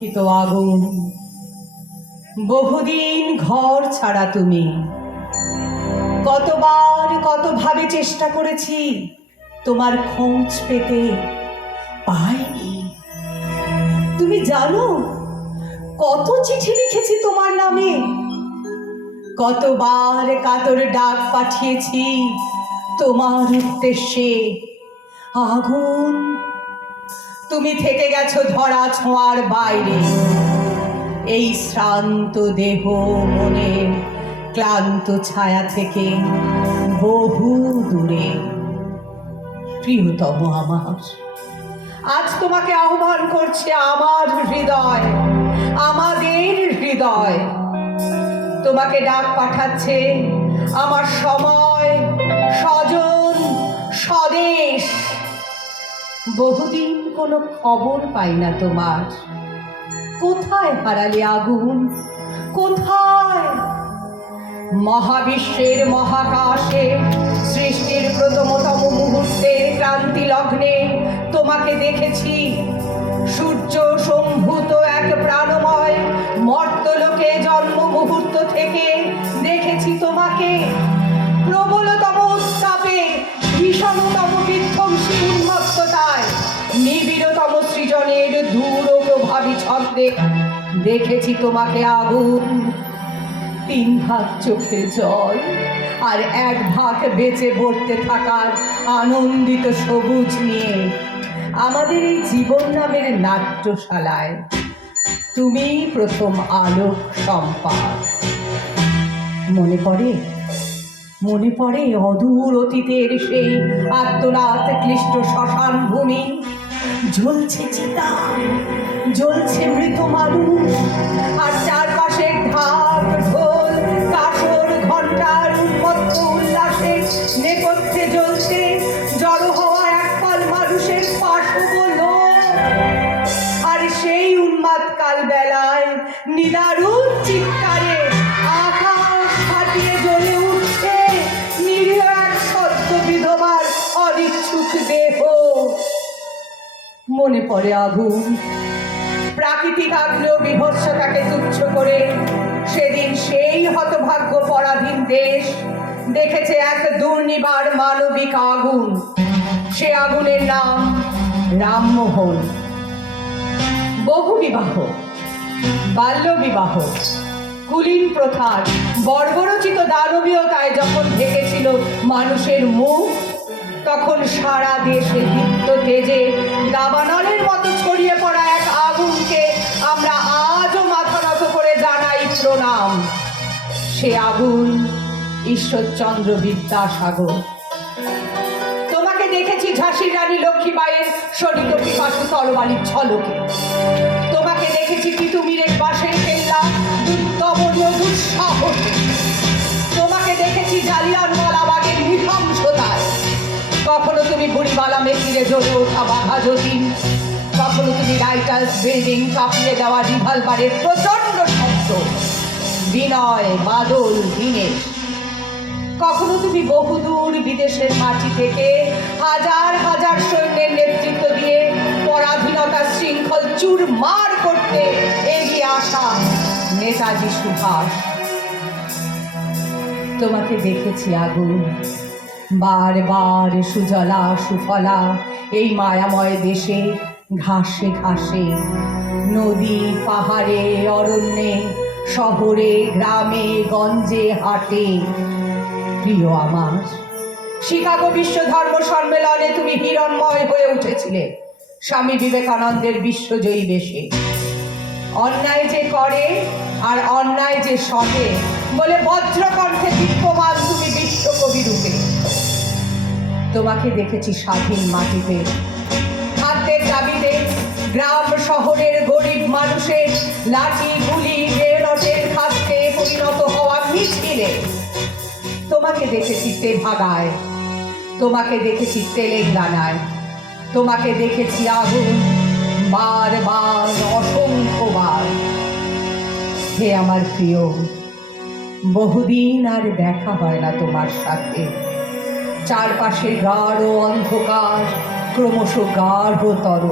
তো আগুন, বহুদিন ঘর ছাড়া তুমি। কতবার কতভাবে চেষ্টা করেছি তোমার খোঁজ পেতে, পাইনি। তুমি জানো কত চিঠি লিখেছি তোমার নামে, কতবার কাতর ডাক পাঠিয়েছি তোমার উদ্দেশ্যে। আগুন, তুমি থেকে গেছো ধরা ছোঁয়ার বাইরে, এই শ্রান্ত দেহ মনের ক্লান্ত ছায়া থেকে বহু দূরে। প্রিয়তম আমার, আজ তোমাকে আহ্বান করছে আমার হৃদয়, আমাদের হৃদয়। তোমাকে ডাক পাঠাচ্ছে আমার সময়, স্বজন, স্বদেশ। বহুদিন কোনো খবর পাই না তোমার। কোথায় হারালে আগুন, কোথায়? মহাবিশ্বের মহাকাশে সৃষ্টির প্রথমতম মুহূর্তের ক্রান্তি লগ্নে তোমাকে দেখেছি। সূর্য সম্ভূত এক প্রাণময় মর্তলোকে জন্ম মুহূর্ত থেকে দেখেছি তোমাকে। প্রবলতম উত্তাপে, ভীষণতম বিধ্বংসী উন্মত্ততায়, নিবিড়তম সৃজনের দূর প্রভাবী ছন্দে দেখেছি তোমাকে আগুন। 3 ভাগ চোখের জল আর 1 ভাগ বেঁচে বর্তে থাকার আনন্দিত সবুজ নিয়ে আমাদের এই জীবন নামের নাট্যশালায় তুমি প্রথম আলোক সম্পাদ। মনে পড়ে, মনে পড়ে অদূর অতীতের সেই আত্মনাদ ক্লিষ্ট শ্মশান ভূমি। জ্বলছে চিতা, জ্বলছে মৃত মানুষ, আর চারপাশের ঢাক ঢোল কাসর ঘণ্টার উন্মত্ত উল্লাসে নেপথ্যে জ্বলছে জড়ো হওয়া একপাল মানুষের পাশব লোক। আর সেই উন্মাদ কাল বেলায় নিদারুণ চিৎকারে আকাশ ফাটিয়ে জ্বলে উঠছে নিরীহ এক সদ্য বিধবার অনিচ্ছুক দেহ। মনে পড়ে আগুন, প্রাকৃতিক আগ্নেয় বিভৎসতাকে তুচ্ছ করে সেদিন সেই হতভাগ্য পরাধীন দেশ দেখেছে এক দুর্নিবার মানবিক আগুন। সে আগুনের নাম রামমোহন। বহু বিবাহ, বাল্য বিবাহ, কুলীন প্রথার বর্বরচিত দানবীয়তায় যখন ঢেকেছিল মানুষের মুখ, তখন সারা দেশে দীপ্ত তেজে দাবানলের মতো ছড়িয়ে পড়া এক আগুনকে আমরা আজও মাথা নত করে জানাই প্রণাম। সে আগুন ঈশ্বরচন্দ্র বিদ্যাসাগর। তোমাকে দেখেছি ঝাঁসির রানী লক্ষ্মীবাইয়ের শোণিত পিপাসু তরবারির ঝলকে। তোমাকে দেখেছি তিতুমিরের বাঁশের কেল্লা দুর্দমনীয় দুঃসাহস। তোমাকে দেখেছি জালিয়ানওয়ালাবাগের নৃশংসতায়। কখনো তুমি বুড়িবালা মেকিরে জ্বলে ওঠা বাঘা যতীন, কখনো তুমি রাইটার্স বিল্ডিং কাঁপিয়ে দেওয়া রিভলভারের প্রচন্ড শব্দ, বিনয়, বাদল, দীনেশ। কখনো তুমি বহুদূর বিদেশের মাটি থেকে হাজার হাজার সৈন্যের নেতৃত্ব দিয়ে পরাধীনতার শৃঙ্খল চুরমার করতে এগিয়ে আসা নেতাজি সুভাষ। তোমাকে দেখেছি আগুন, বারবার সুজলা সুফলা এই মায়াময় দেশে ঘাসে ঘাসে, নদী পাহাড়ে অরণ্যে, শহরে গ্রামে গঞ্জে হাটে। প্রিয় আমার, শিকাগো বিশ্ব ধর্ম সম্মেলনে তুমি হিরণময় হয়ে উঠেছিলে স্বামী বিবেকানন্দের বিশ্বজয়ী বেশে। অন্যায় যে করে আর অন্যায় যে সহে বলে বজ্রকণ্ঠে দীপ্যমান তুমি বিশ্বকবি রূপে। তোমাকে দেখেছি স্বাধীন মাটিতে, খাদ্যের দাবিতে গ্রাম শহরের গরিব মানুষের লাঠি গুলি বেরটের খাদ্যে পরিণত হওয়া মিছিলে। তোমাকে দেখেছি তেভাগায়, তোমাকে দেখেছি তেলেঙ্গানায়, তোমাকে দেখেছি আগুন বারবার, অসংখ্যবার। হে আমার প্রিয়, বহুদিন আর দেখা হয় না তোমার সাথে। চারপাশে গাঢ় অন্ধকার ক্রমশ গাঢ়তর।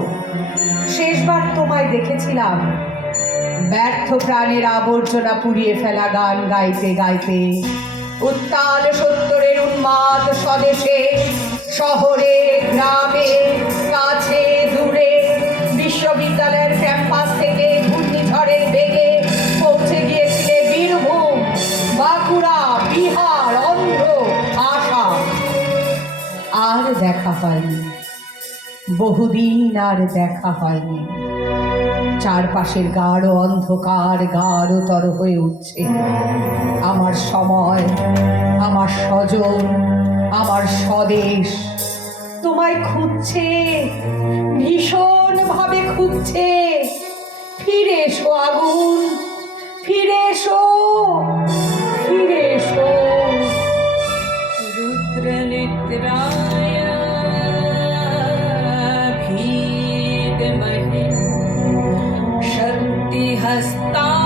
শেষবার তোমায় দেখেছিলাম ব্যর্থ প্রাণের আবর্জনা পুড়িয়ে ফেলা গান গাইতে গাইতে উত্তাল সত্তরের উন্মাদ স্বদেশে, শহরে গ্রামে কাছে দূরে, বিশ্ববিদ্যালয়ের ক্যাম্পাস থেকে ঘূর্ণিঝড়ের বেগে পৌঁছে গিয়েছিলে বীরভূম, বাঁকুড়া, বিহার, অন্ধ্র, আসাম। আর দেখা হয়নি, বহুদিন আর দেখা হয়নি। চারপাশের গাঢ় অন্ধকার গাঢ়তর হয়ে উঠছে। আমার সময়, আমার স্বজন, আমার স্বদেশ তোমায় খুঁজছে, ভীষণ ভাবে খুঁজছে। ফিরে এসো আগুন, ফিরে এসো, ফিরে এসো। रुद्रनिद्राय भीदमहे शक्तिहस्ता